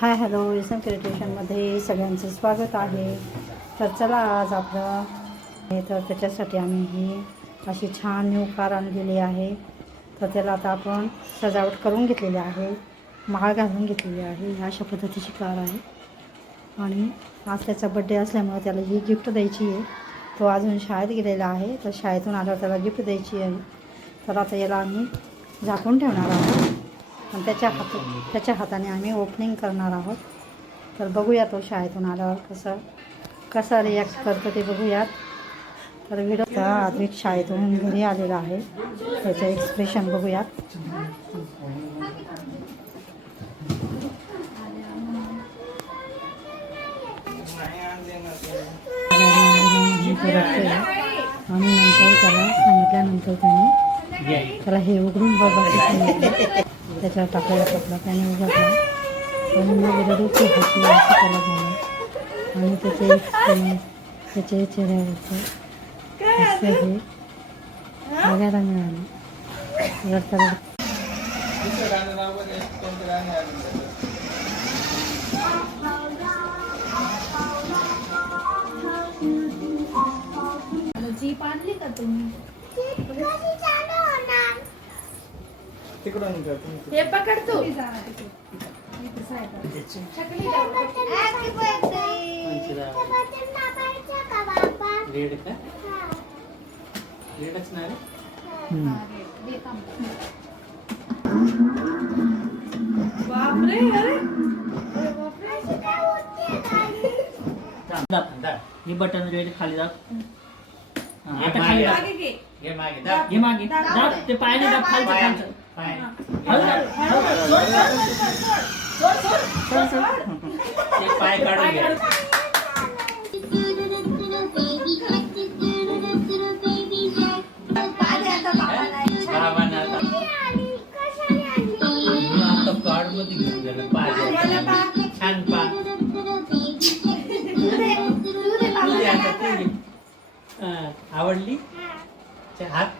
Hi hello S M क्रिएटेशनमध्ये सगळ्यांचं स्वागत आहे. तर चला आज आपलं तर त्याच्यासाठी आम्ही ही अशी छान न्यू कार आणलेली आहे. तर त्याला आता आपण सजावट करून घेतलेली आहे, माळ घालून घेतलेली आहे. अशा पद्धतीची कार आहे आणि आज त्याचा बड्डे असल्यामुळे त्याला ही गिफ्ट द्यायची आहे. तो अजून शाळेत गेलेला आहे, तर शाळेतून आल्यावर त्याला गिफ्ट द्यायची आहे. तर आता याला आम्ही झाकून ठेवणार आहोत आणि त्याच्या हाताने आम्ही ओपनिंग करणार आहोत. तर बघूया तो शाळेतून आल्यावर कसा रिॲक्ट करतो ते बघूयात. तर व्हिडिओचा आद्विक शाळेतून घरी आलेला आहे, त्याचं एक्सप्रेशन बघूयात. आणि नंतर त्याला सांगितल्यानंतर त्याला हे उघडून बघायचं सांगितलं. त्याच्यावर टाकायला टाकला, त्याने उघडला आणि मग रडूची हसी असं त्याला झालं आणि त्याचे चेहऱ्यावरचं असं हे बघायला मिळालं. रडता जीप आणली का तुम्ही? हे पकड तू. रेड का? रेडच नाही बापरे. अरे ही बटन रेड खाली दाब. आता खाली मागे घे. हे मागे दाब. हे मागे दाब. ते पायाने दाब खालचं. पाय ते पाय काढून घ्या. मध्ये घेऊन गेलं पाय छान पा आवडली हात